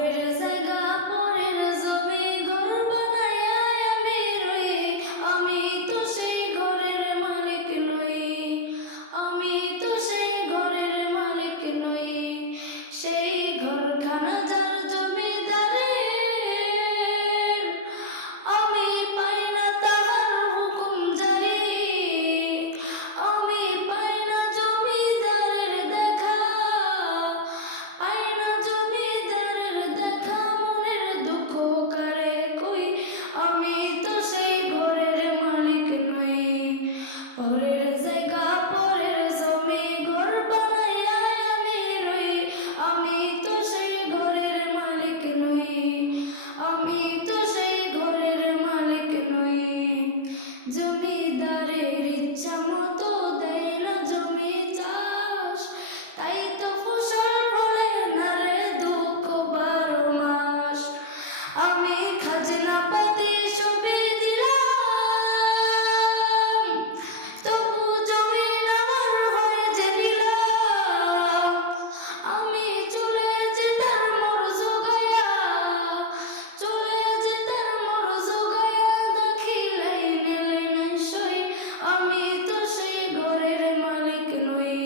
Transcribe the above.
পরের জায়গা পরের জমি ঘর বানাইয়া আমি রই, আমি তো সেই ঘরের মালিক নই, আমি তো সেই ঘরের মালিক নই। সেই ঘরখানা যার জমিদারের, আমি পাই না তাহার হুকুম জারি, আমি পাই না জমিদারের দেখা, পাই না জমিদারের দেখা, মনের দুঃখ কারে কই, আমি তো সেই ঘরের মালিক নই। পরের জায়গা পরের জমি ঘর বানাইয়া আমি রই, আমি তো সেই ঘরের মালিক নই, আমি তো সেই ঘরের মালিক নই। জমিদারের ইচ্ছা মতো দেয় না জমি চাষ, তাই তো ফসল ফলে না রে দুঃখ 12 মাস। আমি খাজনা পাতি সবই দিলাম, তবু জমিন আমার হয় যে নিলাম। আমি চলে যেতার মোর জোগাইয়া, চলে যেতার মোর জোগাইয়া, দেখিলাই নিলে নাই সই, আমি তো সেই ঘরের মালিক নই।